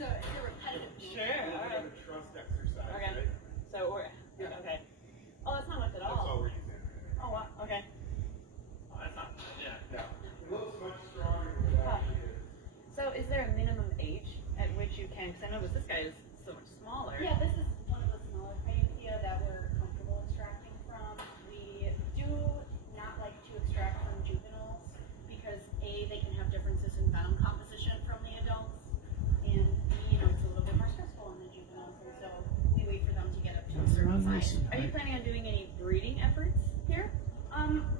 a repetitive movement. Sure. All right. Trust exercise. Okay. Right? So we're okay. Oh, that's not much at That's all all. we're using. Oh, wow. Okay. Oh, that's not. Yeah. Yeah. It looks much stronger than it actually is. So, is there a minimum age at which you can? Because I noticed this guy is so much smaller. Yeah, this is one of the smaller Bioactive that we're comfortable extracting from. We do not like to extract from juveniles because A, they can have differences in venom composition from the adults, and B, it's a little bit more stressful in the juveniles, and so we wait for them to get up to a certain size. Are you planning on doing any breeding efforts here?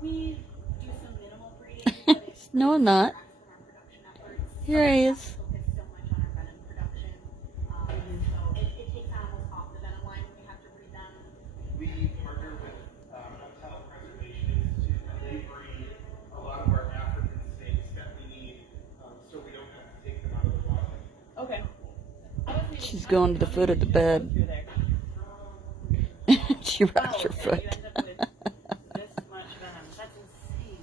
We do some minimal breeding, but it's No, I'm not. from our production efforts. Here he is. Focus so much on our venom production, so it takes animals off the venom line when we have to breed them. We partner with Reptile Preservation Institute, and they breed a lot of our African snakes that we need, so we don't have to take them out of the wild. Okay. She's going to the foot of the bed. She wrapped her foot. You end up with this much venom. That's insane.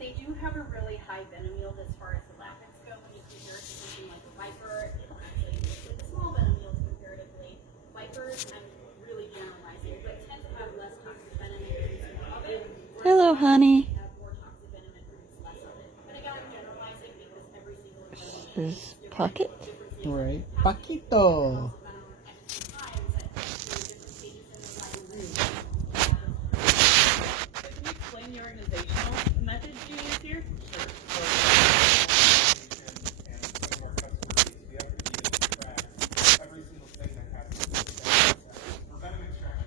They do have a really high venom yield as far as the lappets go. When you compare it to something like a viper, they don't actually with the small venom yields comparatively. Vipers, I'm really generalizing, but tend to have less toxic venom and produce more of it. Hello, honey. Have more toxic venom and produce less of it. But again, I'm generalizing because every single venom His pocket. Right. Paquito.